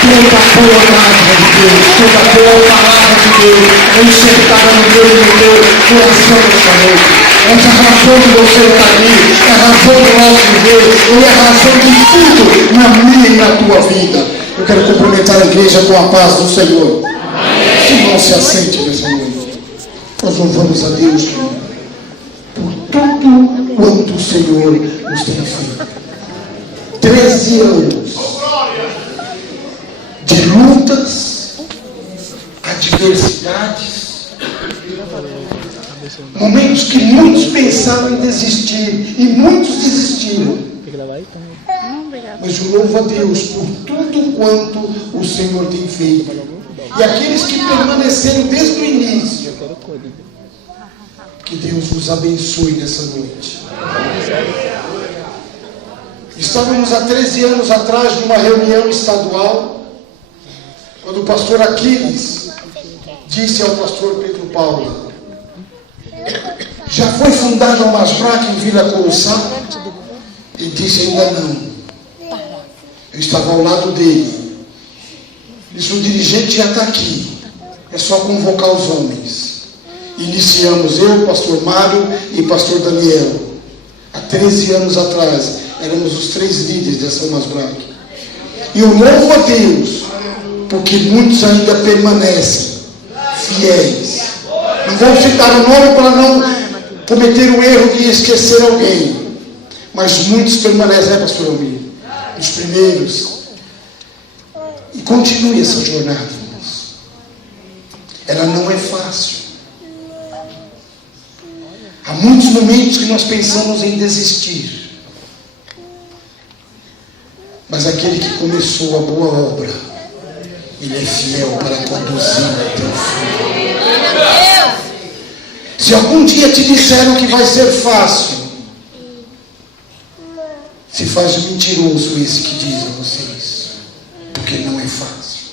Toda boa dádiva de Deus, toda boa palavra de Deus é enxertada no meu coração nessa noite. Essa é a razão de você estar ali, é a razão do nosso viver, ele é a razão de tudo na minha e na tua vida. Eu quero cumprimentar a igreja com a paz do Senhor. Se não se assente nessa noite, nós louvamos a Deus por tudo quanto o Senhor nos tem feito. 13 anos de lutas, adversidades, momentos que muitos pensaram em desistir e muitos desistiram. Mas eu louvo a Deus por tudo quanto o Senhor tem feito. E aqueles que permaneceram desde o início, que Deus vos abençoe nessa noite. Estávamos há 13 anos atrás numa reunião estadual, quando o pastor Aquiles disse ao pastor Pedro Paulo: já foi fundada uma MASBRAC em Vila Colossal? Ele disse: ainda não. Eu estava ao lado dele. Disse: o dirigente já está aqui, é só convocar os homens. Iniciamos eu, pastor Mário e pastor Daniel. Há 13 anos atrás, éramos os 3 líderes dessa MASBRAC. E eu louvo a Deus, porque muitos ainda permanecem fiéis. Não vou citar o nome para não cometer o erro de esquecer alguém. Mas muitos permanecem, pastor Almir? Os primeiros. E continue essa jornada, irmãos. Ela não é fácil. Há muitos momentos que nós pensamos em desistir. Mas aquele que começou a boa obra, ele é fiel para conduzir até o fim. Se algum dia te disseram que vai ser fácil, se faz mentiroso esse que diz a vocês, porque não é fácil.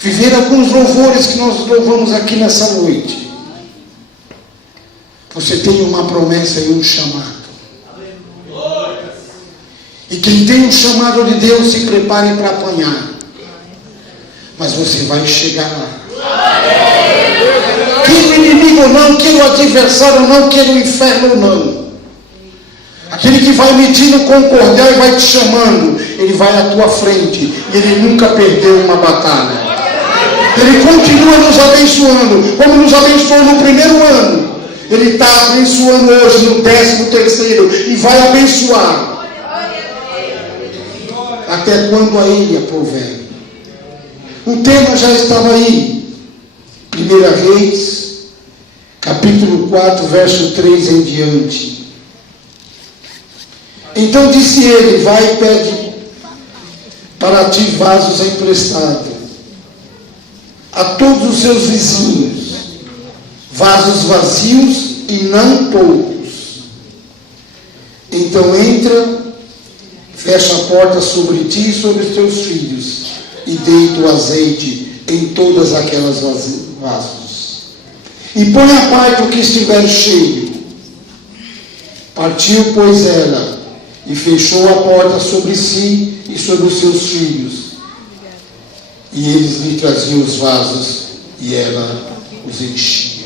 Viver alguns louvores que nós louvamos aqui nessa noite, você tem uma promessa e um chamado. E quem tem um chamado de Deus, se prepare para apanhar. Mas você vai chegar lá. Quer o inimigo não, quer o adversário não, quer o inferno não. Aquele que vai medindo com o cordel e vai te chamando, ele vai à tua frente. E ele nunca perdeu uma batalha. Ele continua nos abençoando, como nos abençoou no primeiro ano. Ele está abençoando hoje no 13º e vai abençoar até quando a ele aprouver. O tema já estava aí. 1 Reis, capítulo 4, verso 3 em diante. Então disse ele: vai e pede para ti vasos emprestados a todos os seus vizinhos, vasos vazios e não poucos. Então entra, fecha a porta sobre ti e sobre os teus filhos, e deita o azeite em todas aquelas vasos. E põe a parte o que estiver cheio. Partiu, pois, ela, e fechou a porta sobre si e sobre os seus filhos. E eles lhe traziam os vasos, e ela os enchia.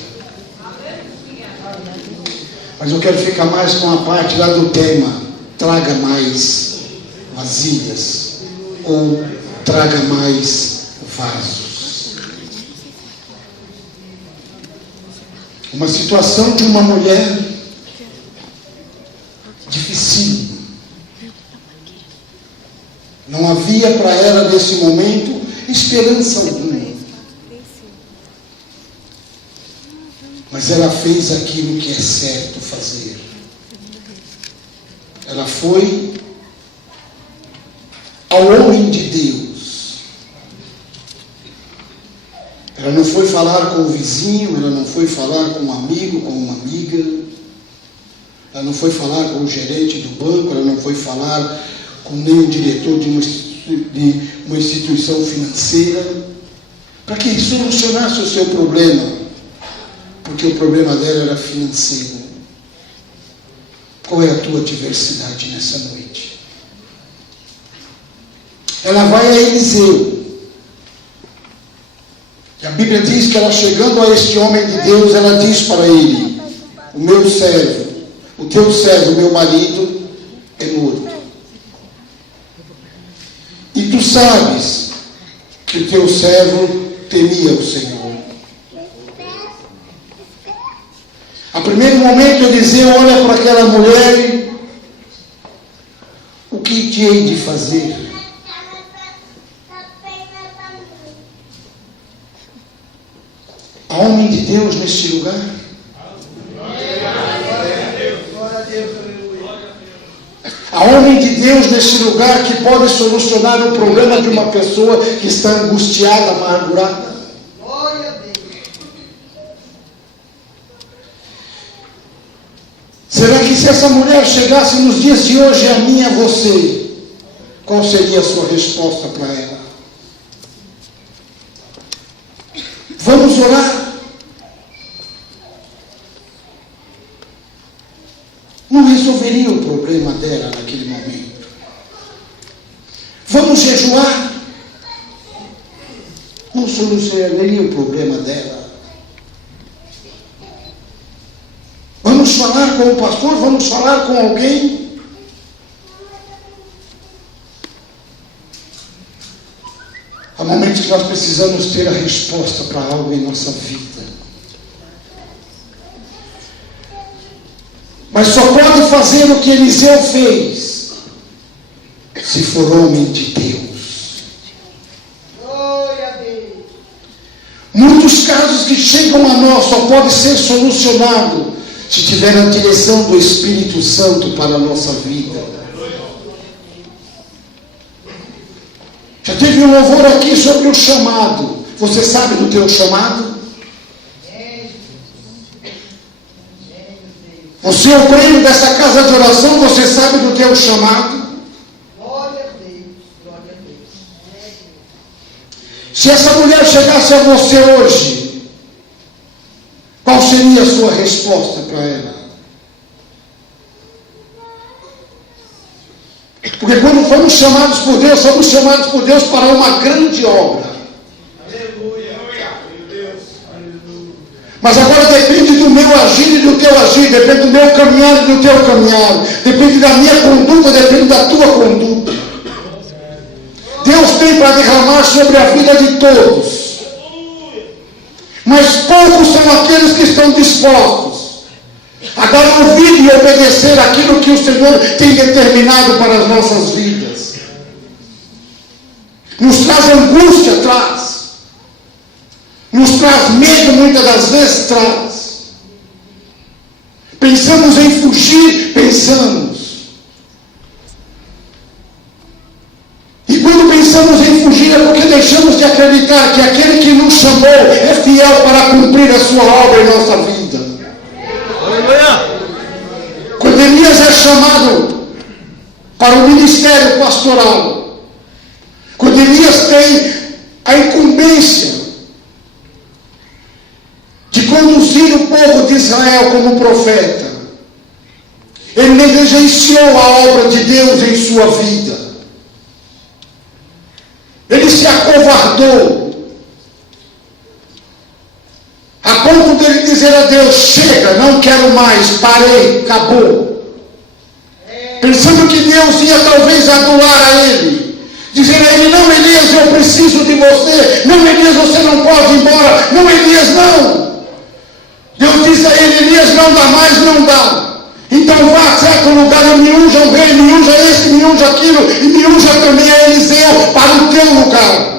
Mas eu quero ficar mais com a parte lá do tema: traga mais vasilhas, ou traga mais vasos. Uma situação de uma mulher difícil. Não havia para ela nesse momento esperança alguma. Mas ela fez aquilo que é certo fazer. Ela foi ao homem de Deus. Ela não foi falar com o vizinho, ela não foi falar com um amigo, com uma amiga, ela não foi falar com o gerente do banco, ela não foi falar com nenhum diretor de uma instituição financeira, para que ele solucionasse o seu problema, porque o problema dela era financeiro. Qual é a tua adversidade nessa noite? ela vai a Eliseu. E a Bíblia diz que ela, chegando a este homem de Deus, ela diz para ele: o meu servo, o teu servo, meu marido, é morto. E tu sabes que o teu servo temia o Senhor. A primeiro momento, Eliseu olha para aquela mulher e: o que te hei de fazer? Há homem de Deus neste lugar? Há homem de Deus neste lugar que pode solucionar o problema de uma pessoa que está angustiada, amargurada? Será que se essa mulher chegasse nos dias de hoje a mim e a você, qual seria a sua resposta para ela? Vamos orar? Não resolveria o problema dela naquele momento. Vamos jejuar? Não solucionaria o problema dela. Vamos falar com o pastor? Vamos falar com alguém? Há momentos que nós precisamos ter a resposta para algo em nossa vida. Mas só pode fazer o que Eliseu fez se for homem de Deus. Muitos casos que chegam a nós só podem ser solucionados se tiver a direção do Espírito Santo para a nossa vida. Já teve um louvor aqui sobre o chamado. Você sabe do teu chamado? Você é o prêmio dessa casa de oração, você sabe do teu chamado? Glória a Deus, glória a Deus. Se essa mulher chegasse a você hoje, qual seria a sua resposta para ela? Porque quando fomos chamados por Deus para uma grande obra. Mas agora depende do meu agir e do teu agir, depende do meu caminhar e do teu caminhar, depende da minha conduta, depende da tua conduta. Deus tem para derramar sobre a vida de todos, mas poucos são aqueles que estão dispostos a dar ouvido e obedecer aquilo que o Senhor tem determinado para as nossas vidas. Nos traz angústia, nos traz medo, muitas das vezes traz. Pensamos em fugir, pensamos. E quando pensamos em fugir é porque deixamos de acreditar que aquele que nos chamou é fiel para cumprir a sua obra em nossa vida. Quando Elias é chamado para o ministério pastoral, quando Elias tem a incumbência de conduzir o povo de Israel como profeta, ele negligenciou a obra de Deus em sua vida. Ele se acovardou a ponto dele dizer a Deus: chega, não quero mais, parei, acabou. Pensando que Deus ia talvez adular a ele, dizer a ele: não, Elias, eu preciso de você. Não, Elias, você não pode ir embora. Não, Elias, não. Deus diz a ele: Elias, não dá mais, não dá. Então vá a certo lugar e me unja o rei, me unja esse, me unja aquilo, e me unja também a Eliseu para o teu lugar.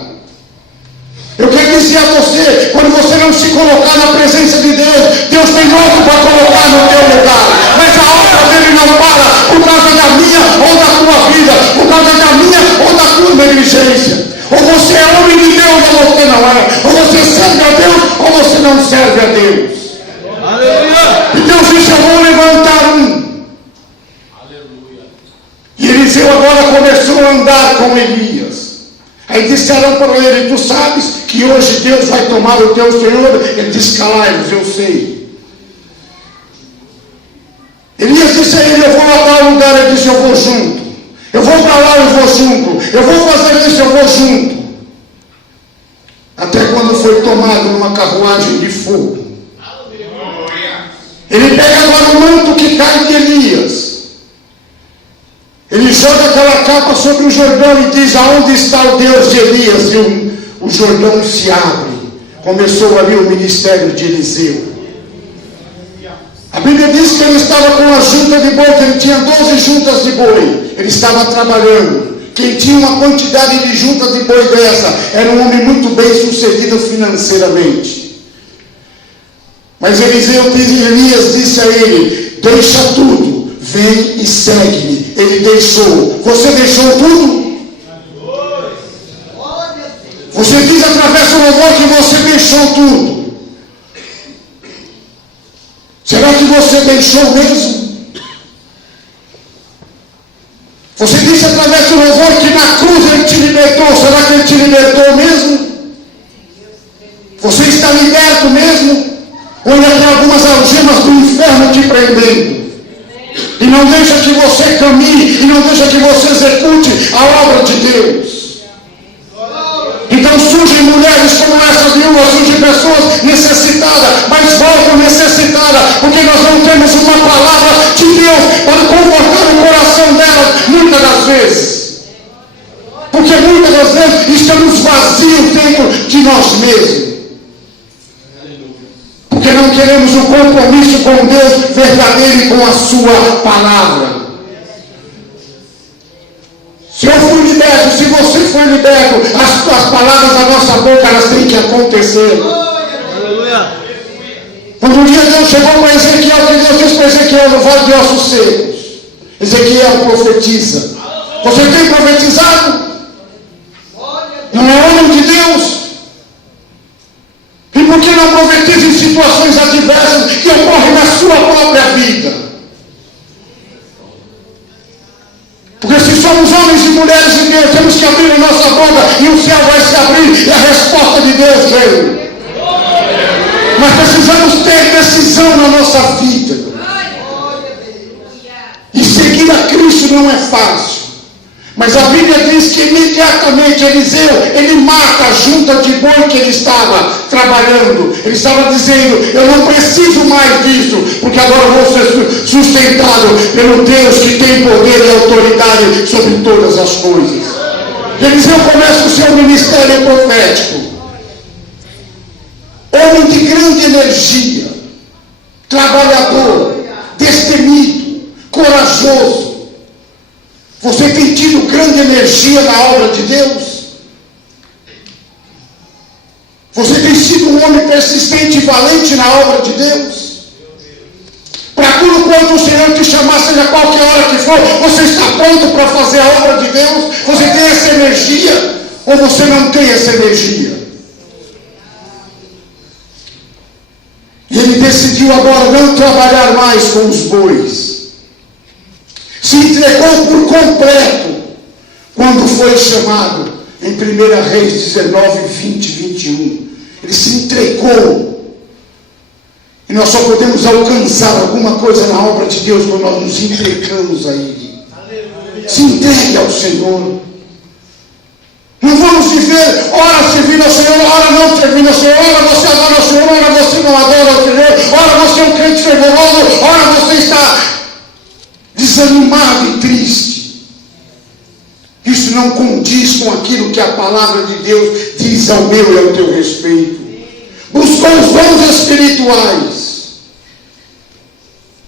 Eu quero dizer a você, quando você não se colocar na presença de Deus, Deus tem outro para colocar no teu lugar. Mas a obra dele não para por causa da minha ou da tua vida, por causa da minha ou da tua negligência. Ou você é homem de Deus ou você não é. Ou você serve a Deus ou você não serve a Deus. E Deus disse: eu vou levantar um. Aleluia. E Eliseu agora começou a andar com Elias. Aí disseram para ele: tu sabes que hoje Deus vai tomar o teu Senhor? Ele disse: calai-vos, eu sei. Elias disse a ele: eu vou a tal lugar. Ele disse: eu vou junto. Eu vou para lá, eu vou junto. eu vou fazer isso, eu vou junto. Até quando foi tomado numa carruagem de fogo. Ele pega agora o manto que cai de Elias. Ele joga aquela capa sobre o Jordão e diz: aonde está o Deus de Elias? E o Jordão se abre. Começou ali o ministério de Eliseu. A Bíblia diz que ele estava com a junta de boi, que ele tinha 12 juntas de boi. Ele estava trabalhando. Quem tinha uma quantidade de juntas de boi dessa era um homem muito bem sucedido financeiramente. Mas Elias disse a ele: deixa tudo, vem e segue-me. Ele deixou. Você deixou tudo? Você diz através do louvor que você deixou tudo. Será que você deixou mesmo? Você disse através do louvor que na cruz ele te libertou. Será que ele te libertou mesmo? Você está liberto mesmo? Ou ainda tem algumas algemas do inferno te prendendo? E não deixa que você caminhe, e não deixa que você execute a obra de Deus. Então surgem mulheres como essa viúva, surgem pessoas necessitadas, mas voltam necessitadas, porque nós não temos uma palavra de Deus para confortar o coração delas, muitas das vezes. Porque muitas das vezes estamos vazios dentro de nós mesmos. Porque não queremos um compromisso com Deus verdadeiro e com a sua palavra. Se eu fui liberto, se você foi liberto, as palavras da nossa boca, elas têm que acontecer. Quando um dia Deus chegou para Ezequiel, que Deus disse para Ezequiel no vale de ossos secos: Ezequiel, profetiza. Você tem profetizado? Não é homem de Deus? E por que não profetiza em situações adversas que ocorrem na sua própria vida? Porque se somos homens e mulheres de Deus, temos que abrir a nossa boca e o céu vai se abrir e a resposta de Deus veio. Mas precisamos ter decisão na nossa vida. E seguir a Cristo não é fácil. Mas a Bíblia diz que imediatamente Eliseu, ele mata a junta de boi que ele estava trabalhando. Ele estava dizendo: eu não preciso mais disso, porque agora vou ser sustentado pelo Deus que tem poder e autoridade sobre todas as coisas. Eliseu começa o seu ministério profético. Homem de grande energia, trabalhador, destemido, corajoso. Você tem tido grande energia na obra de Deus? Você tem sido um homem persistente e valente na obra de Deus? Para tudo quanto o Senhor te chamar, seja qualquer hora que for, você está pronto para fazer a obra de Deus? Você tem essa energia? Ou você não tem essa energia? E ele decidiu agora não trabalhar mais com os bois. Se entregou por completo quando foi chamado em 1 Reis 19, 20, 21. Ele se entregou. E nós só podemos alcançar alguma coisa na obra de Deus quando nós nos entregamos a Ele. Se entregue ao Senhor. Não vamos viver, ora servindo ao Senhor, ora não servindo ao Senhor, ora você adora ao Senhor, ora você não adora ao Senhor, ora você é um crente fervoroso, ora você está desanimado e triste. Isso não condiz com aquilo que a palavra de Deus diz ao meu e ao teu respeito. Buscou os dons espirituais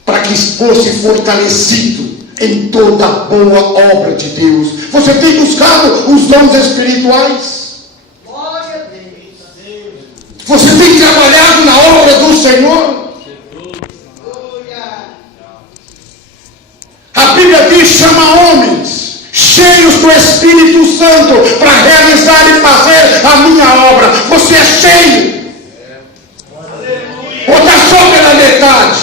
para que fosse fortalecido em toda a boa obra de Deus. Você tem buscado os dons espirituais? Você tem trabalhado na obra do Senhor? A Bíblia diz: chama homens cheios do Espírito Santo para realizar e fazer a minha obra. Você é cheio? Ou está só pela metade?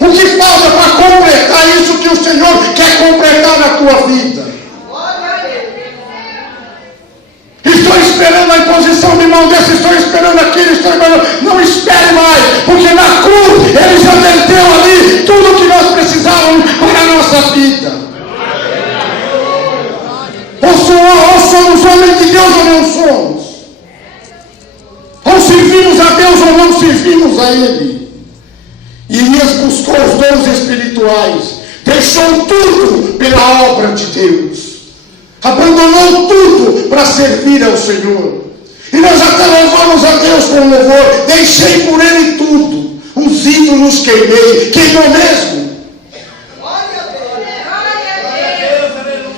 O que falta para completar isso que o Senhor quer completar na tua vida? Estou esperando a imposição de mão desse, estou esperando aquilo, estou esperando. Não espere mais, porque na cruz Ele já meteu ali tudo o que nós precisávamos para a nossa vida. somos homens de Deus ou não somos? Ou servimos a Deus ou não servimos a Ele? E Elias buscou os dons espirituais, deixou tudo pela obra de Deus, abandonou tudo para servir ao Senhor. E nós até louvamos a Deus com louvor: deixei por Ele tudo, os ídolos queimei. Queimou mesmo?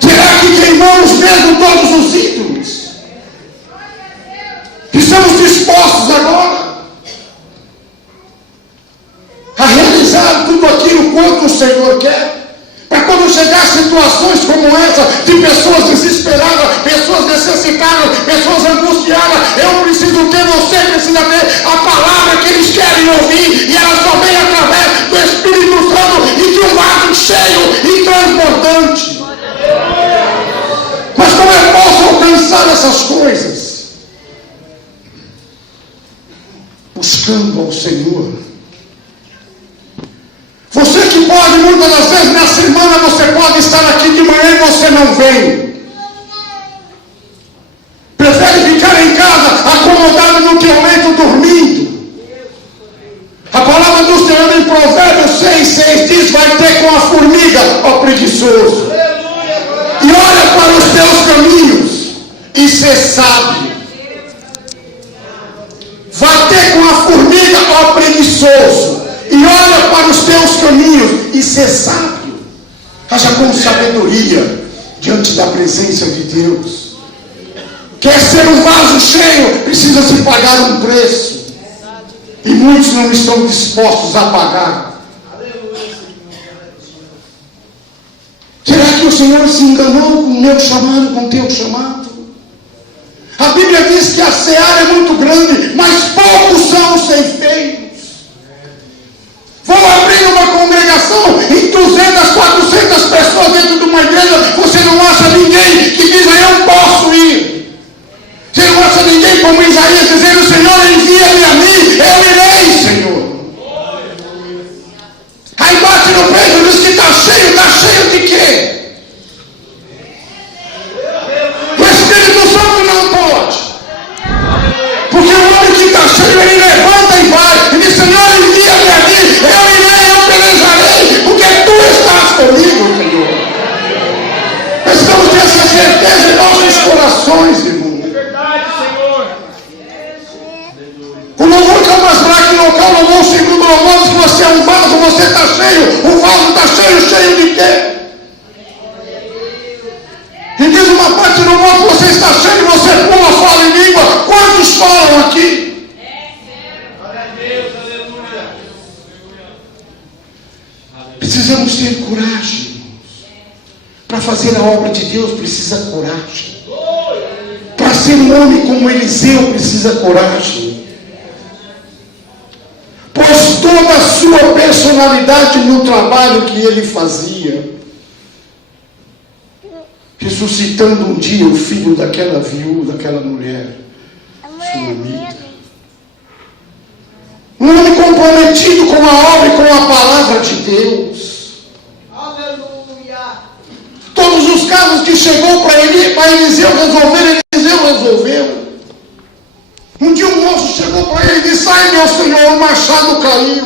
Será que queimamos mesmo todos os ídolos? Estamos dispostos agora a realizar tudo aquilo quanto o Senhor quer? Para quando chegar situações como essa, de pessoas desesperadas, pessoas necessitadas, pessoas angustiadas, eu preciso ter, você precisa ter a palavra que eles querem ouvir, e ela só vem através do Espírito Santo e de um vaso cheio e transbordante. Mas como eu posso alcançar essas coisas? Buscando ao Senhor. Você que pode, muitas das vezes na semana, você pode estar aqui de manhã e você não vem. Prefere ficar em casa, acomodado no teu leito, dormindo. A palavra do Senhor em Provérbios 6:6 diz: vai ter com a formiga, ó preguiçoso. E olha para os teus caminhos e ser sábio. Vai ter com a formiga, ó preguiçoso. E olha para os teus caminhos e ser sábio. Haja com sabedoria diante da presença de Deus. Quer ser um vaso cheio, precisa se pagar um preço. E muitos não estão dispostos a pagar. Será que o Senhor se enganou com o meu chamado, com o teu chamado? A Bíblia diz que a seara é muito grande, mas poucos são os ceifeiros. Vão abrir uma congregação em 200, 400 pessoas dentro de uma igreja. Você não acha ninguém que diz: eu posso ir. Você não acha ninguém como Isaías dizendo: Senhor, envia-me a mim, eu irei, Senhor. Aí bate no peito e diz que está cheio de quê? O Espírito Santo não pode. Porque o homem que está cheio, ele levanta e vai. E diz: Senhor, envia-me a mim, eu irei, eu pelejarei, porque tu estás comigo, Senhor. Precisamos ter essa certeza em nossos corações, irmão. É verdade, Senhor. O louvor que é o mais fraco local, o louvor segundo o louvor, diz que você é um vaso, você está cheio. O vaso está cheio de quê? E diz uma parte do louvor que você está cheio, você pula, fala em língua. Quantos falam aqui? Precisamos ter coragem, irmãos. Para fazer a obra de Deus precisa coragem. Para ser um homem como Eliseu precisa coragem. Pôs toda a sua personalidade no trabalho que ele fazia, ressuscitando um dia o filho daquela viúva, daquela mulher sunamita. Um homem comprometido com a obra e com a palavra de Deus. Aleluia. Todos os casos que chegou para Eliseu resolver, Eliseu resolveu. Um dia um moço chegou para ele e disse: ai meu senhor, o machado caiu.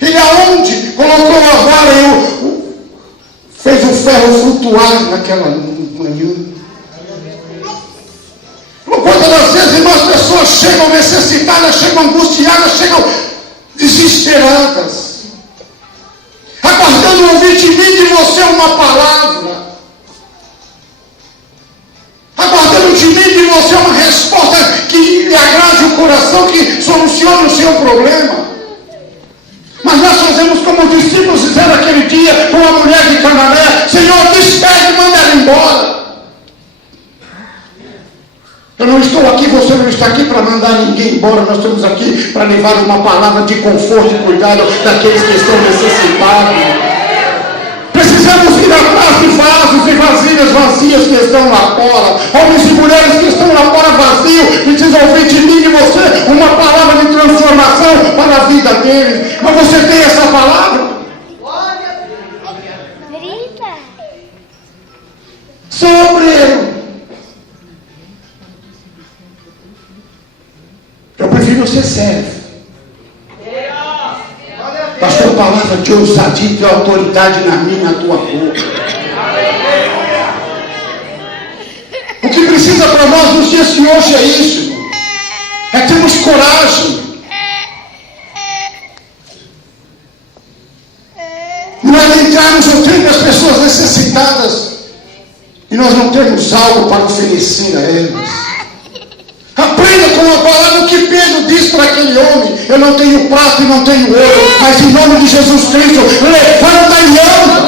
Ele aonde? Colocou a vara e fez o ferro flutuar naquela manhã. Quantas das vezes, irmãos, as pessoas chegam necessitadas, chegam angustiadas, chegam desesperadas, aguardando ouvir de mim, de você, uma palavra, aguardando de mim, de você, uma resposta que lhe agrade o coração, que solucione o seu problema. Mas nós fazemos como os discípulos fizeram aquele dia com a mulher de Canané: Senhor, despede, manda ela embora. Eu não estou aqui, você não está aqui para mandar ninguém embora. Nós estamos aqui para levar uma palavra de conforto e cuidado daqueles que estão necessitados. Precisamos ir atrás de vasos e vasilhas vazias que estão lá fora. Homens e mulheres que estão lá fora vazios, precisam ouvir de mim e de você uma palavra de transformação para a vida deles. Mas você tem essa palavra? Sou obreiro. você serve. Pastor, palavra de ousadia e de autoridade na minha e na tua boca. O que precisa para nós nos dias de hoje é isso, irmão. É termos coragem. Não é entrarmos no tempo das pessoas necessitadas e nós não temos algo para oferecer a elas. Aprenda com a palavra o que Pedro diz para aquele homem: eu não tenho prata e não tenho ouro, mas em nome de Jesus Cristo, levanta e anda.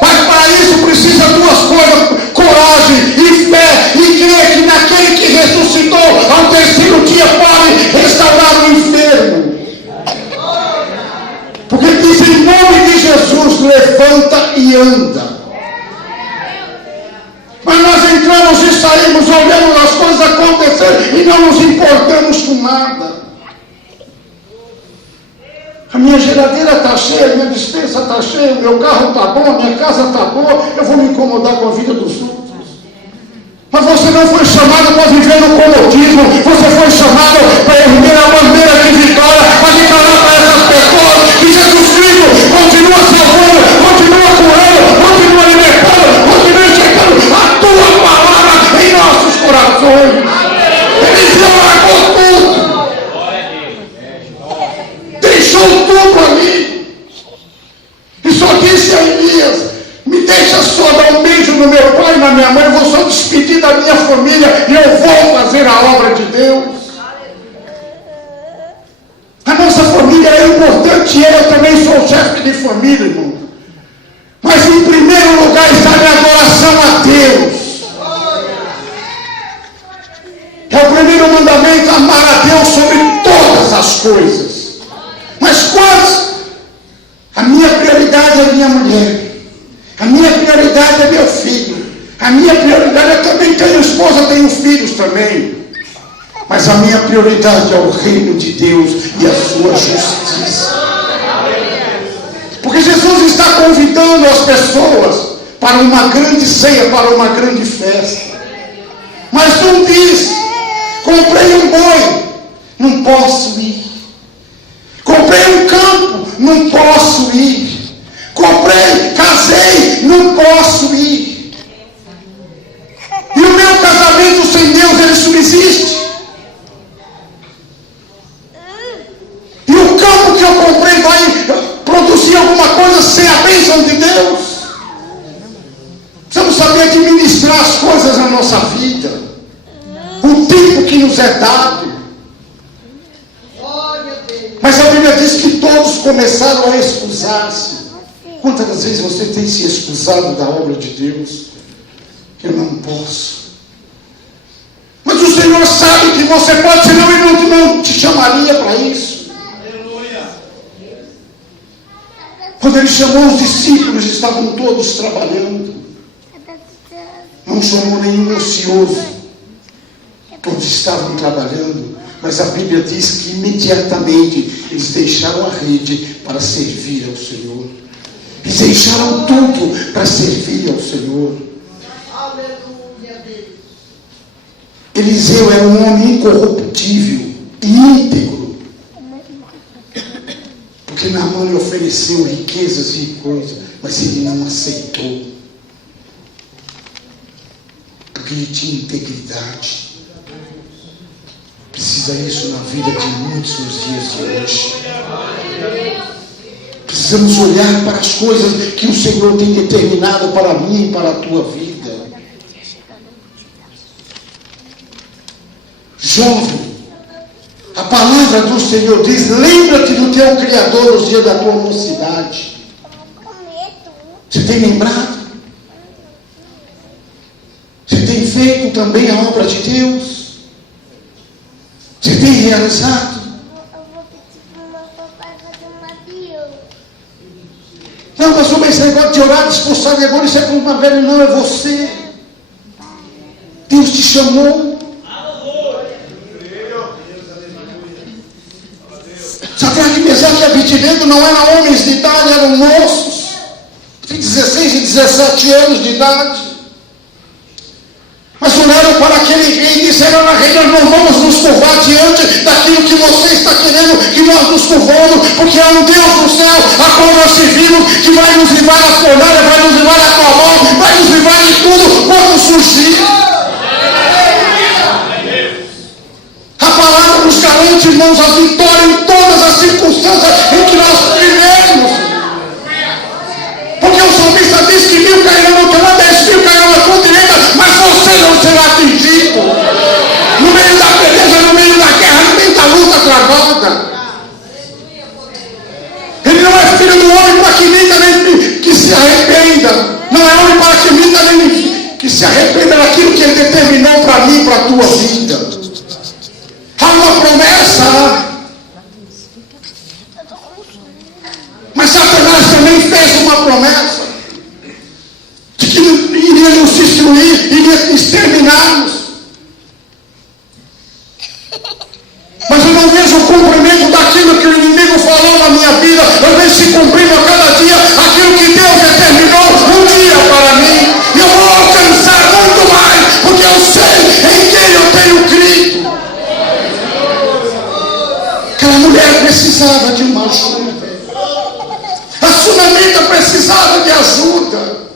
Mas para isso precisa duas coisas: coragem e fé, e crer que naquele que ressuscitou ao terceiro dia pode restaurar o enfermo. Porque diz em nome de Jesus, levanta e anda. Mas nós entramos e saímos olhando as coisas acontecer e não nos importamos com nada. A minha geladeira está cheia, a minha despensa está cheia, o meu carro está bom, a minha casa está boa, eu vou me incomodar com a vida dos outros. Mas você não foi chamado para viver no comodismo, você foi chamado para erguer a bandeira de vitória, para declarar para essas pessoas que Jesus Cristo continua salvando, continua curando, continua libertando, continua enxergando a tua palavra em nossos corações. Eliseu largou tudo, deixou tudo ali, e só disse a Elias: me deixa só dar um beijo no meu pai e na minha mãe, eu vou só despedir da minha família e eu vou fazer a obra de Deus. A nossa família é importante, eu também sou chefe de família, irmão. Mas em primeiro lugar está a minha adoração a Deus. É o primeiro mandamento: amar a Deus sobre todas as coisas. Mas quais? A minha prioridade é a minha mulher. A minha prioridade é meu filho. A minha prioridade, eu também tenho esposa, tenho filhos também. Mas a minha prioridade é o reino de Deus e a sua justiça. Porque Jesus está convidando as pessoas para uma grande ceia, para uma grande festa. Mas não diz: comprei um boi, não posso ir. Comprei um campo, não posso ir. Comprei, casei, não posso ir. E o meu casamento sem Deus, ele subsiste. E o campo que eu comprei vai produzir alguma coisa sem a bênção de Deus? Precisamos saber administrar as coisas na nossa vida. O tempo que nos é dado. Mas a Bíblia diz que todos começaram a excusar-se. Quantas vezes você tem se excusado da obra de Deus? Eu não posso. Mas o Senhor sabe que você pode, senão Ele não te chamaria para isso. Aleluia. Quando Ele chamou os discípulos, estavam todos trabalhando. Não chamou nenhum ocioso. Todos estavam trabalhando. Mas a Bíblia diz que imediatamente eles deixaram a rede para servir ao Senhor. Eles deixaram tudo para servir ao Senhor. Aleluia. Eliseu era um homem incorruptível e íntegro. Porque Naamã lhe ofereceu riquezas e coisas, mas ele não aceitou. Porque ele tinha integridade. Precisa isso na vida de muitos nos dias de hoje. Precisamos olhar para as coisas que o Senhor tem determinado para mim e para a tua vida. Jovem, a palavra do Senhor diz: lembra-te do teu Criador nos dias da tua mocidade. Você tem lembrado? Você tem feito também a obra de Deus? Você tem realizado? Não, pastor, mas esse negócio de orar, de expulsar o demônio, isso é com uma velha, não, é você. Deus te chamou. Sadraque, Mesaque e Abednego não eram homens de idade, eram moços, de 16 e 17 anos de idade. Mas olharam para aquele rei e disseram na rei: nós não vamos nos curvar diante daquilo que você está querendo que nós nos curvamos, porque é um Deus do céu a qual nós servimos, que vai nos livrar da fornalha, vai nos livrar da tua mão, vai nos livrar de tudo quando surgir. A palavra nos garante, irmãos, a vitória em todas as circunstâncias em que nós vivemos. Porque o salmista diz que 1000 cairão no teu lado, 10.000 cairão na tua direita, mas você não será atingido. No meio da peleja, no meio da guerra, no meio da luta travada. Ele não é filho do homem para que minta nem que se arrependa. Não é homem para que minta nem que se arrependa daquilo que ele determinou para mim, para a tua vida. Há uma promessa. Mas Satanás também fez uma promessa de que iria nos destruir, iria exterminar-nos. Mas eu não vejo o cumprimento daquilo que o inimigo falou na minha vida. Eu vejo se cumprindo a cada dia aquilo que Deus determinou um dia para mim. E eu vou alcançar muito mais, porque eu sei em quem eu tenho crido. Aquela mulher precisava de uma ajuda. A sunamita precisava de ajuda.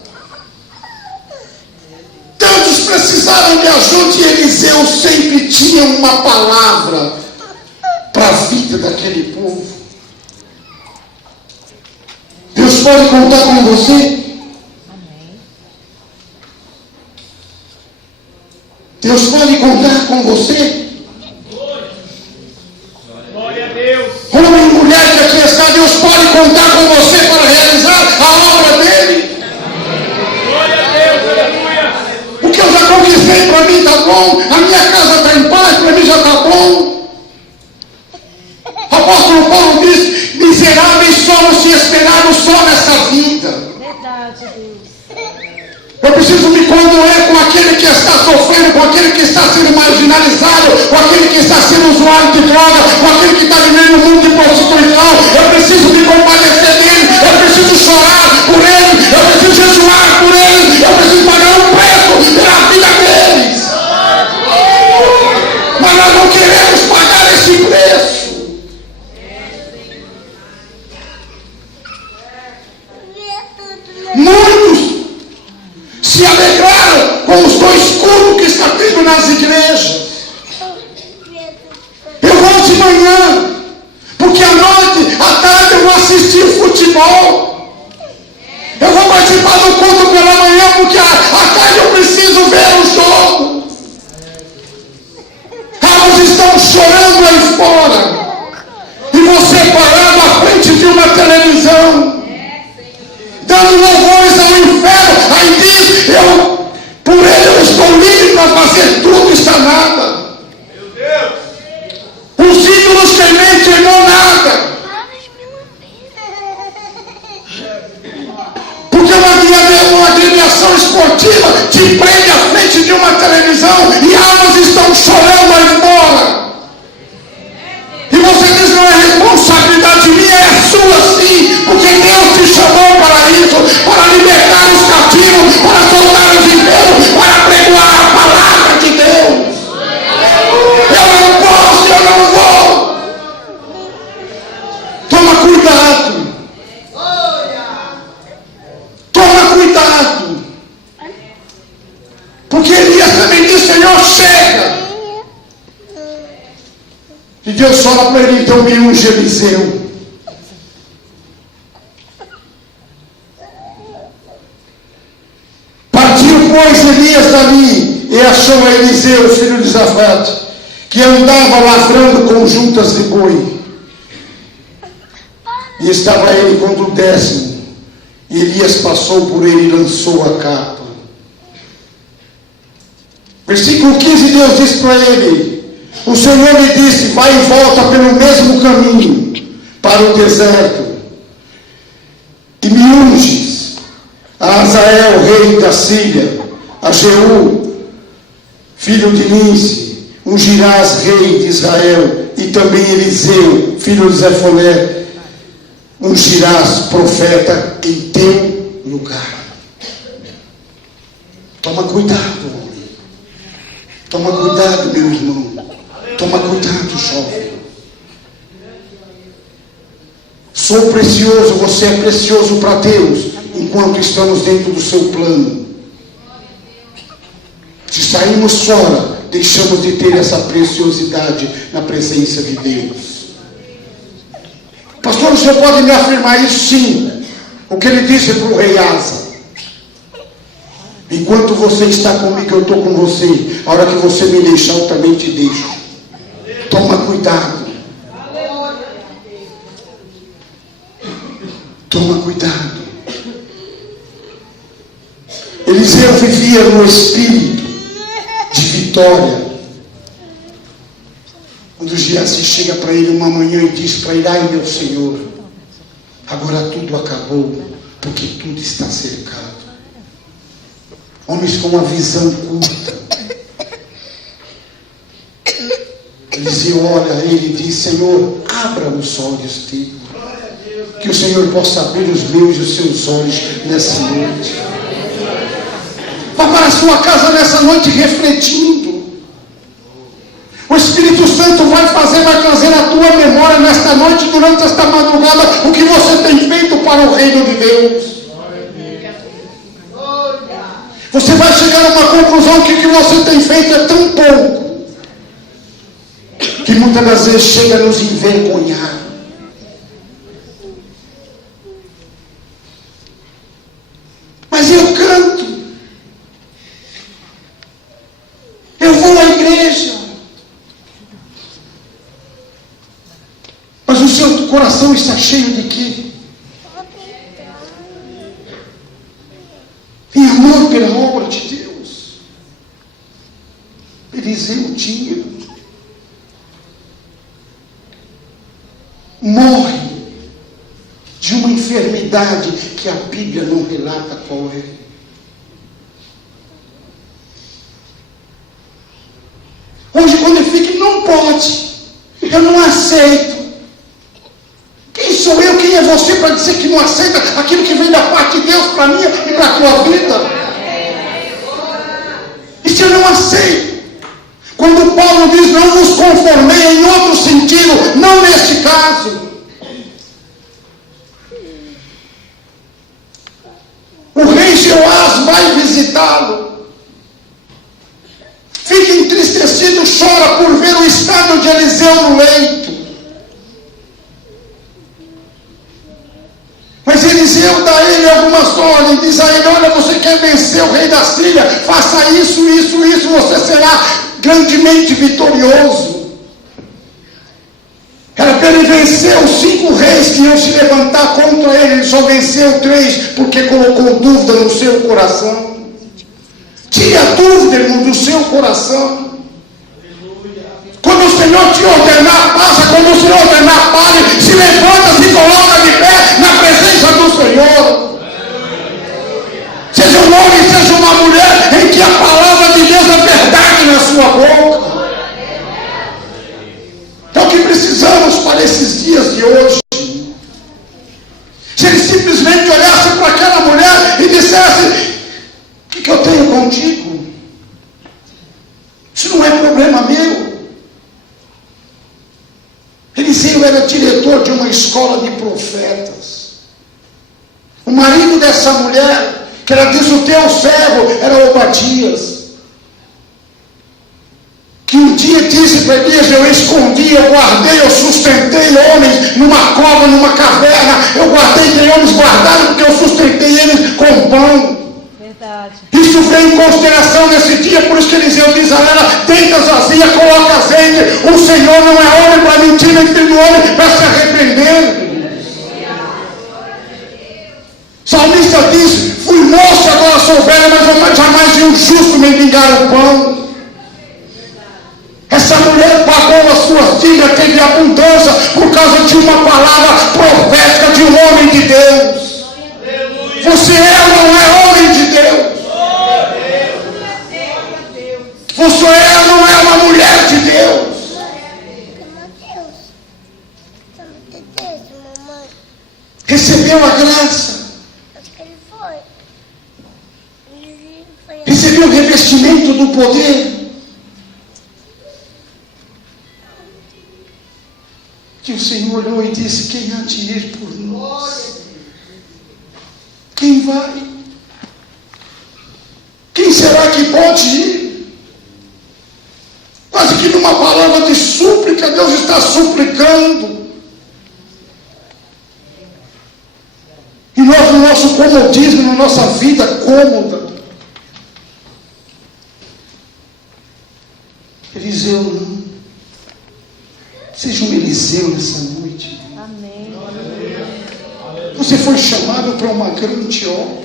Tantos precisavam de ajuda e Eliseu sempre tinha uma palavra para a vida daquele povo. Deus pode contar com você? Deus pode contar com você? Glória a Deus. Homem e mulher que aqui está, Deus pode contar com você para realizar a obra dele. Glória a Deus, aleluia. O que eu já conquistei para mim está bom, a minha casa está em paz, para mim já está bom. O apóstolo Paulo diz: miseráveis somos se esperarmos só nessa vida. Verdade, Deus. Eu preciso me condoer com aquele que está sofrendo, com aquele que está sendo marginalizado, com aquele que está sendo usuário de droga, com aquele que está vivendo no mundo de prostituição. Eu preciso me compadecer dele, eu preciso chorar por ele, eu preciso jejuar por ele, eu preciso pagar um preço pela vida deles. Mas nós não queremos pagar esse preço. Muitos se alegraram com os 2 cultos que está tendo nas igrejas. Eu vou de manhã, porque à noite, à tarde eu vou assistir futebol. Eu vou participar do culto pela manhã, porque à tarde eu preciso ver o jogo. Elas estão chorando aí fora. E você parado à frente de uma televisão, dando louvores ao inferno. Aí diz: por ele eu estou livre para fazer tudo, está nada. Meu Deus. Os ídolos temente irmão nada. Porque uma agremiação esportiva te prende à frente de uma televisão e almas estão chorando aí fora. E você diz: não é responsabilidade minha, é sua sim, porque Deus te chamou para isso, para libertar os cativos, para soltar os enfermos, para pregoar a palavra de Deus. Eu não posso, eu não vou. Toma cuidado. Toma cuidado. Porque Elias também disse: Senhor, chega. E Deus fala para ele: então me unge Eliseu. Partiu, pois, Elias dali e achou a Eliseu, filho de Safate, que andava lavrando com juntas de boi. E estava ele contra o 10º. E Elias passou por ele e lançou a capa. Versículo 15, Deus diz para ele: o Senhor lhe disse: vai e volta pelo mesmo caminho para o deserto, e me unges a Azael, rei da Síria, a Jeú, filho de Ninsi, ungirás rei de Israel, e também Eliseu, filho de Zefoné, ungirás profeta em teu lugar. Toma cuidado, homem. Toma cuidado, meu irmão. Toma cuidado, jovem. Sou precioso, você é precioso para Deus, enquanto estamos dentro do seu plano. Se sairmos fora, deixamos de ter essa preciosidade na presença de Deus. Pastor, o senhor pode me afirmar isso? Sim. O que ele disse para o rei Asa: enquanto você está comigo, eu estou com você. A hora que você me deixar, eu também te deixo. Toma cuidado. Toma cuidado. Eliseu vivia no espírito de vitória. Quando Geazi chega para ele uma manhã e diz para ele: ai, meu Senhor, agora tudo acabou, porque tudo está cercado. Homens com uma visão curta. Eliseu olha a ele e diz: Senhor, abra os olhos dele, que o Senhor possa abrir os meus e os seus olhos nessa noite. Vá para a sua casa nessa noite refletindo. O Espírito Santo vai trazer na tua memória nesta noite, durante esta madrugada, o que você tem feito para o reino de Deus. Você vai chegar a uma conclusão que o que você tem feito é tão pouco, que muitas das vezes chega a nos envergonhar. Mas eu canto, eu vou à igreja, mas o seu coração está cheio de quê? Em amor pela obra de Deus. Eliseu tinha. Morre de uma enfermidade que a Bíblia não relata qual é. Hoje, quando ele fica, não pode, eu não aceito. Quem sou eu, quem é você para dizer que não aceita aquilo que vem da parte de Deus para mim e para a tua vida? E se eu não aceito? Quando Paulo diz: não vos conformei, em outro sentido, não neste caso. O rei Jeoás vai visitá-lo. Fica entristecido, chora por ver o estado de Eliseu no leito. Mas Eliseu dá a ele algumas ordens, diz a ele: olha, você quer vencer o rei da Síria? Faça isso, isso, isso, você será grandemente vitorioso. Era para ele vencer os 5 reis que iam se levantar contra ele. Ele só venceu 3 porque colocou dúvida no seu coração. Tire a dúvida, irmão, do seu coração. Quando o Senhor te ordenar, passa. Quando o Senhor ordenar, pare. Se levanta, se coloca de pé na presença do Senhor. Seja um homem, seja uma mulher, em que a palavra de Deus é verdade na sua boca. É o que precisamos para esses dias de hoje. Se ele simplesmente olhasse para aquela mulher e dissesse: o que eu tenho contigo? Isso não é problema meu. Eliseu era diretor de uma escola de profetas. O marido dessa mulher, que ela diz: o teu servo, era Obadias, que um dia disse para Elias: eu escondi, eu guardei, eu sustentei homens numa cova, numa caverna. Eu guardei homens guardados porque eu sustentei eles com pão. Verdade. Isso veio em consideração nesse dia, por isso que Eliseu diz a ela: deita as vasilhas, coloca azeite. O Senhor não é homem para mentir, nem filho do homem para se arrepender. O salmista diz: fui moço, agora sou velho, mas jamais vi um justo mendigar o pão. Essa mulher pagou as suas dívidas, teve abundância por causa de uma palavra profética de um homem de Deus. Você é ou não é homem de Deus? Você é ou não é uma mulher de Deus? Recebeu a graça. Recebeu o revestimento do poder. que o Senhor olhou e disse: quem há de ir por nós? Quem vai? Quem será que pode ir? Quase que numa palavra de súplica, Deus está suplicando. E nós, no nosso comodismo, na nossa vida cômoda, Eliseu não. Seja um Eliseu nessa noite. Amém. Você foi chamado para uma grande obra.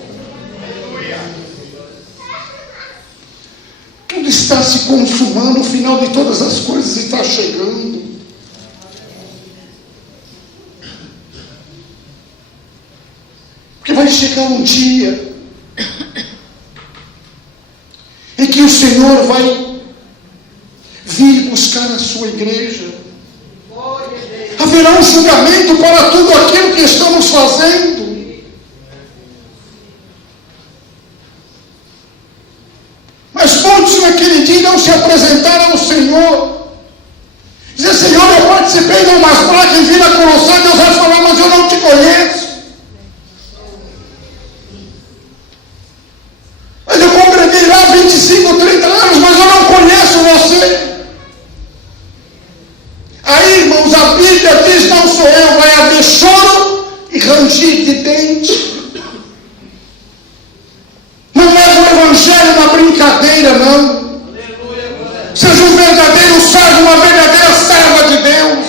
Tudo está se consumando, o final de todas as coisas está chegando. Porque vai chegar um dia em que o Senhor vai vir buscar a sua igreja. Haverá um julgamento para tudo aquilo que estamos fazendo. Mas muitos naquele dia não se apresentaram ao Senhor. Dizer: Senhor, eu participei de umas placas em Vila Colossal. Deus vai falar: mas eu não te conheço. Mas eu congreguei lá 25, 30 anos, mas eu não conheço você. Aí, irmãos, a Bíblia diz: não sou eu, vai haver choro e ranger de dente. Não leva o Evangelho na brincadeira, não. Seja um verdadeiro servo, uma verdadeira serva de Deus.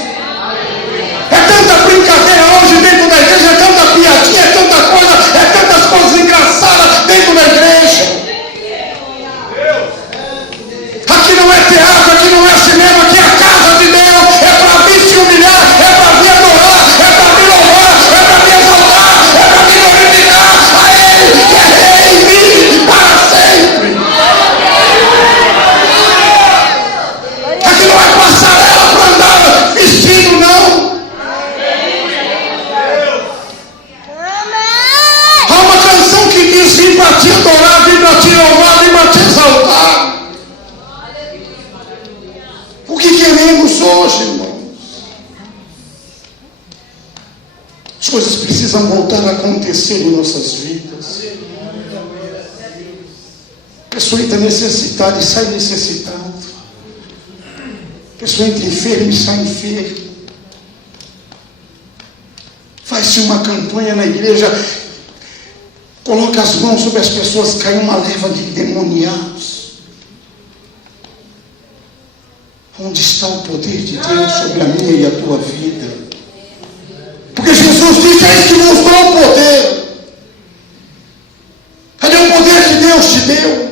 É tanta brincadeira hoje dentro da igreja, é tanta piadinha, é tanta coisa, é tantas coisas engraçadas dentro da igreja. Aqui não é teatro, aqui não é cinema, aqui é a casa de Deus. É para vir se humilhar, é para vir adorar, é para vir louvar, é para vir exaltar, é para vir glorificar a Ele, que é Rei e vive para sempre. Aqui não é passarela para andar vestido, não. Há uma canção que diz: vim para te adorar, vim para te louvar, vim para te exaltar. O que queremos hoje, irmãos? As coisas precisam voltar a acontecer em nossas vidas. A pessoa entra necessitada e sai necessitado. A pessoa entra enferma e sai enferma. Faz-se uma campanha na igreja, coloca as mãos sobre as pessoas, cai uma leva de endemoniados. Onde está o poder de Deus sobre a minha e a tua vida? Porque Jesus disse: é isso que nos dá o poder. Cadê o poder que Deus te deu?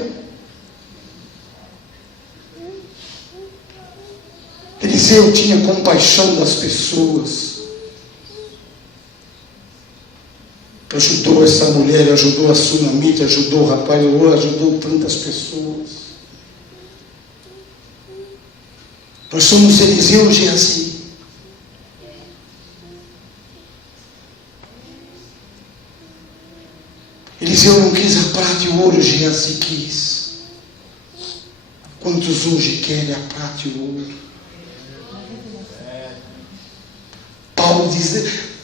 Eliseu tinha compaixão das pessoas. Ajudou essa mulher, ajudou a sunamita, ajudou o rapaz, ajudou tantas pessoas. Nós somos Eliseu e Geazi. Eliseu não quis a prata e o ouro, Geazi quis. Quantos hoje querem a prata e o ouro?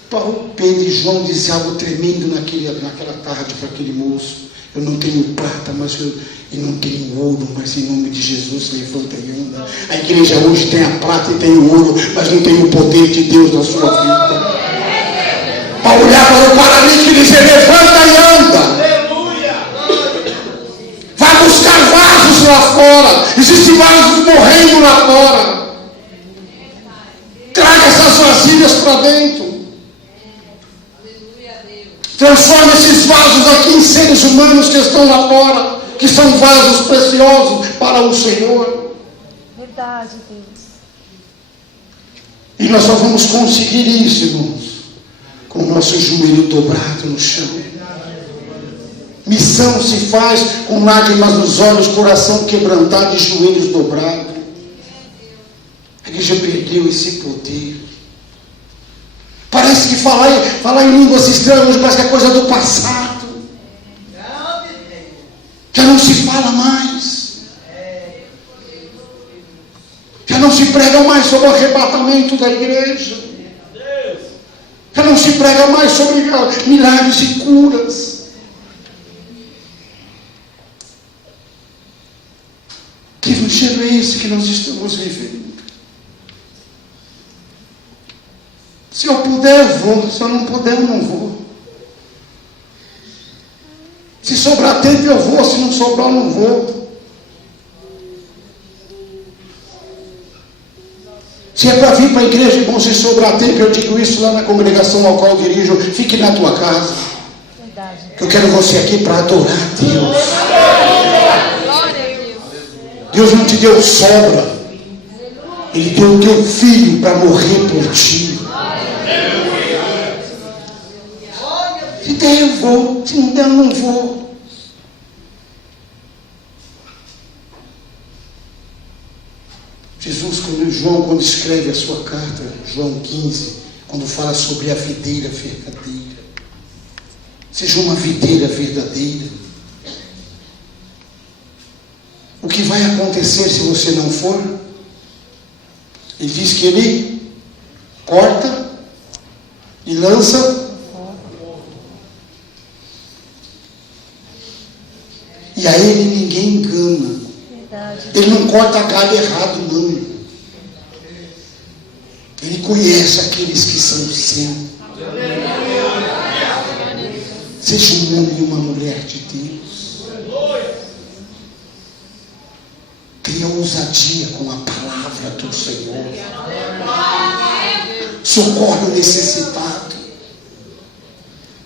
Paulo, Pedro e João dizem algo tremendo naquela tarde para aquele moço: eu não tenho prata, mas eu não tenho ouro, mas em nome de Jesus levanta e anda. A igreja hoje tem a prata e tem o ouro, mas não tem o poder de Deus na sua vida. Para olhar para o paralítico e dizer: levanta e anda. Vai buscar vasos lá fora. Existem vasos morrendo lá fora. Traga essas vasilhas para dentro. Transforma esses vasos aqui em seres humanos que estão lá fora, que são vasos preciosos para o Senhor. Verdade, Deus. E nós só vamos conseguir isso, irmãos, com o nosso joelho dobrado no chão. Missão se faz com lágrimas nos olhos, coração quebrantado e joelhos dobrados. A igreja perdeu esse poder. Parece que falar em línguas estranhas parece que é coisa do passado. Já não se fala mais. Já não se prega mais sobre o arrebatamento da igreja. Já não se prega mais sobre milagres e curas. Que evangelho é esse que nós estamos vivendo? Se eu puder, eu vou. Se eu não puder, eu não vou. Se sobrar tempo, eu vou. Se não sobrar, eu não vou. Se é para vir para a igreja, irmão, se sobrar tempo, eu digo isso lá na congregação ao qual eu dirijo, fique na tua casa. Verdade. Eu quero você aqui para adorar a Deus. Deus não te deu sobra. Ele deu o teu filho para morrer por ti. Se der, eu vou. Se não der, eu não vou. Jesus, quando escreve a sua carta, João 15, quando fala sobre a videira verdadeira. Seja uma videira verdadeira. O que vai acontecer se você não for? Ele diz que ele corta e lança. E a ele ninguém engana. Verdade. Ele não corta a galho errado, não. Ele conhece aqueles que são seus. Seja um homem e uma mulher de Deus. Cria ousadia com a palavra do Senhor. Socorre o necessitado.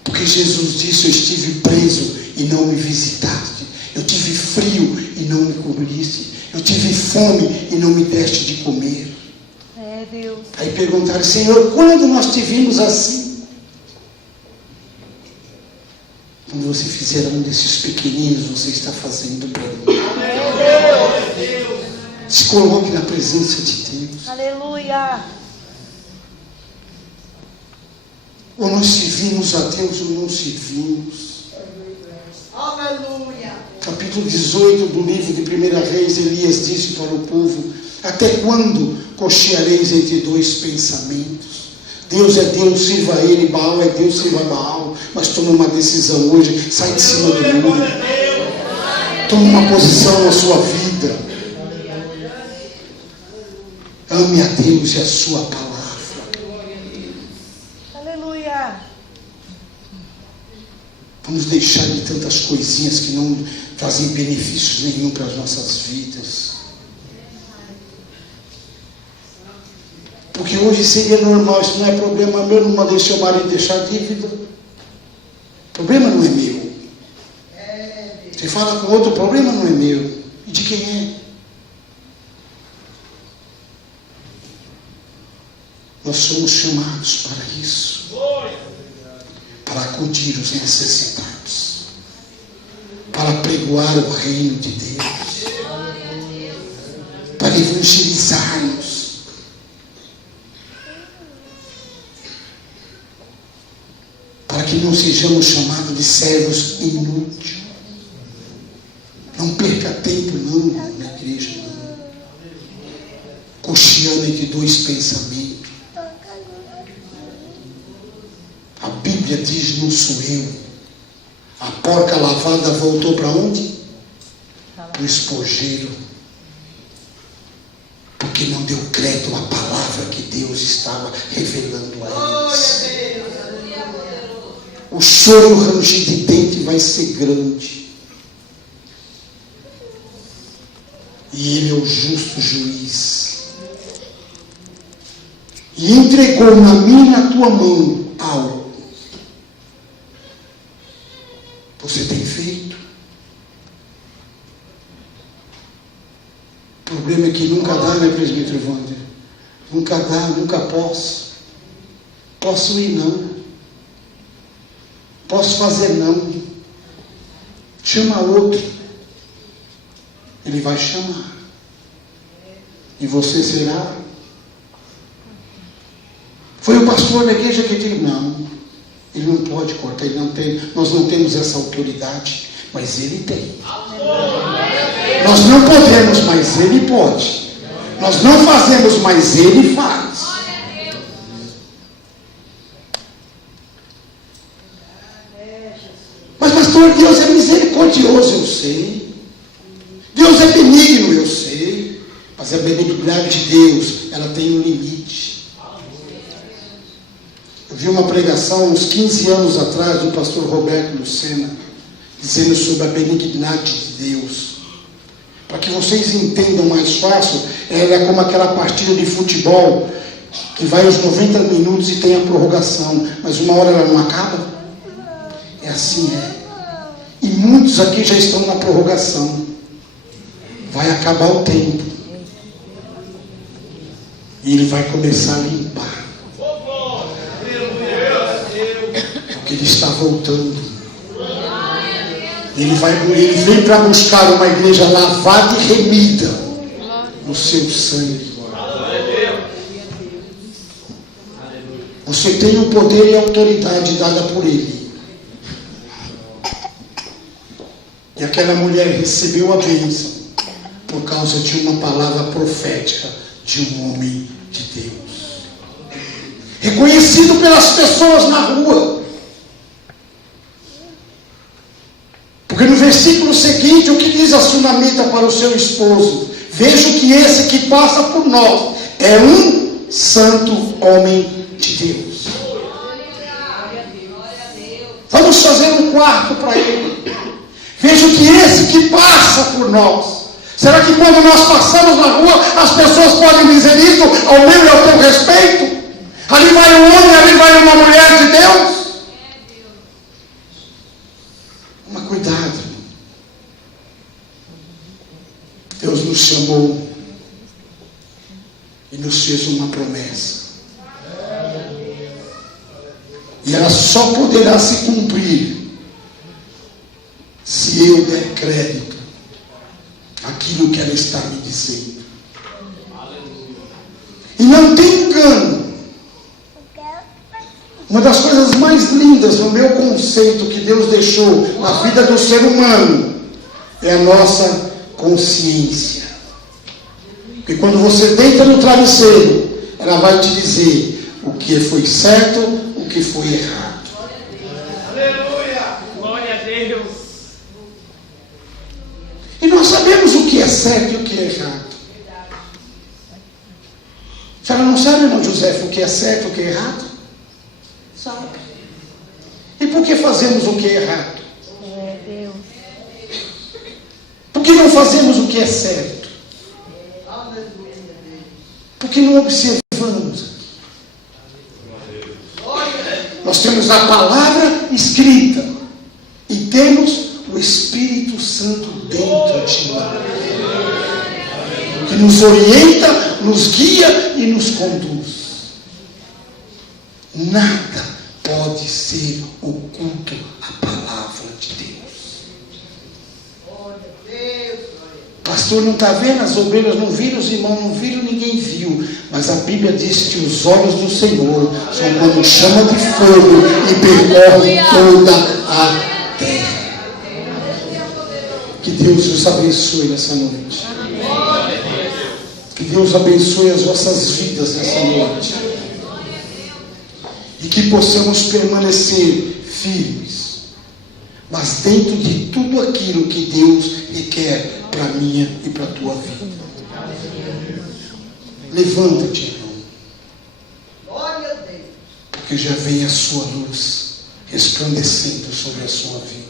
Porque Jesus disse: eu estive preso e não me visitaste. Eu tive frio e não me cobriste. Eu tive fome e não me deste de comer. É, Deus. Aí perguntaram: Senhor, quando nós te vimos assim? Quando você fizer um desses pequeninos, você está fazendo para mim. Se coloque na presença de Deus. Aleluia. Ou nós servimos a Deus ou não servimos. Aleluia. Capítulo 18 do livro de 1 Reis, Elias disse para o povo: até quando cocheareis entre dois pensamentos? Deus é Deus, sirva a Ele. Baal é Deus, sirva a Baal. Mas toma uma decisão hoje. Sai de cima do muro. Toma uma posição na sua vida. Ame a Deus e a sua palavra. Aleluia. Vamos deixar de tantas coisinhas que não trazem benefícios nenhum para as nossas vidas. Porque hoje seria normal, isso não é problema meu, não mandei seu marido deixar dívida. O problema não é meu. Você fala com outro, o problema não é meu. E de quem é? Nós somos chamados para isso. Para acudir os necessitados. Para pregoar o reino de Deus. Para evangelizarmos. Para que não sejamos chamados de servos inúteis. Não perca tempo não na igreja, não. Cocheando entre dois pensamentos. A Bíblia diz: não sou eu. A porca lavada voltou para onde? Para o espojeiro. Porque não deu crédito à palavra que Deus estava revelando a eles. O choro e o ranger de dente vai ser grande. E Ele é o justo juiz. E entregou na minha e na tua mão algo. Você tem feito? O problema é que nunca dá, né, presbítero Wander? Nunca dá, nunca posso. Posso ir, não. Posso fazer, não. Chama outro. Ele vai chamar. E você será? Foi o pastor da igreja que disse: não, ele não pode cortar, ele não tem, nós não temos essa autoridade, mas ele tem. Nós não podemos, mas ele pode. Nós não fazemos, mas ele faz. Pastor, Deus é misericordioso, eu sei. Deus é benigno, eu sei. Mas a benignidade de Deus, ela tem um limite. Eu vi uma pregação uns 15 anos atrás do pastor Roberto Lucena, dizendo sobre a benignidade de Deus. Para que vocês entendam mais fácil, ela é como aquela partida de futebol que vai aos 90 minutos e tem a prorrogação, mas uma hora ela não acaba. É assim, é. E muitos aqui já estão na prorrogação. Vai acabar o tempo. E ele vai começar a limpar. Porque ele está voltando. Ele vem para buscar uma igreja lavada e remida no seu sangue. Você tem o poder e a autoridade dada por ele. E aquela mulher recebeu a bênção por causa de uma palavra profética de um homem de Deus. Reconhecido pelas pessoas na rua. Porque no versículo seguinte, o que diz a sunamita para o seu esposo? Vejo que esse que passa por nós é um santo homem de Deus. Vamos fazer um quarto para ele. Vejo que esse que passa por nós. Será que quando nós passamos na rua, as pessoas podem dizer isso ao meu e ao teu respeito? Ali vai um homem, ali vai uma mulher de Deus. Toma cuidado. Deus nos chamou e nos fez uma promessa. E ela só poderá se cumprir se eu der crédito àquilo que ela está me dizendo. E não tem engano. Uma das coisas mais lindas no meu conceito que Deus deixou na vida do ser humano é a nossa consciência. Porque quando você deita no travesseiro, ela vai te dizer o que foi certo, o que foi errado. Aleluia! Glória a Deus! E nós sabemos o que é certo e o que é errado. Se ela não sabe, irmão José, o que é certo e o que é errado? Sabe. E por que fazemos o que é errado? É Deus. Por que não fazemos o que é certo? Por que não observamos? Nós temos a palavra escrita e temos o Espírito Santo dentro de nós, que nos orienta, nos guia e nos conduz. Nada pode ser oculto à palavra de Deus. Pastor, não está vendo? As ovelhas não viram, os irmãos não viram, ninguém viu. Mas a Bíblia diz que os olhos do Senhor são como chama de fogo e percorrem toda a terra. Que Deus nos abençoe nessa noite. Que Deus abençoe as vossas vidas nessa noite. E que possamos permanecer firmes, mas dentro de tudo aquilo que Deus requer para a minha e para a tua vida. Levanta-te, irmão, porque já vem a sua luz resplandecendo sobre a sua vida.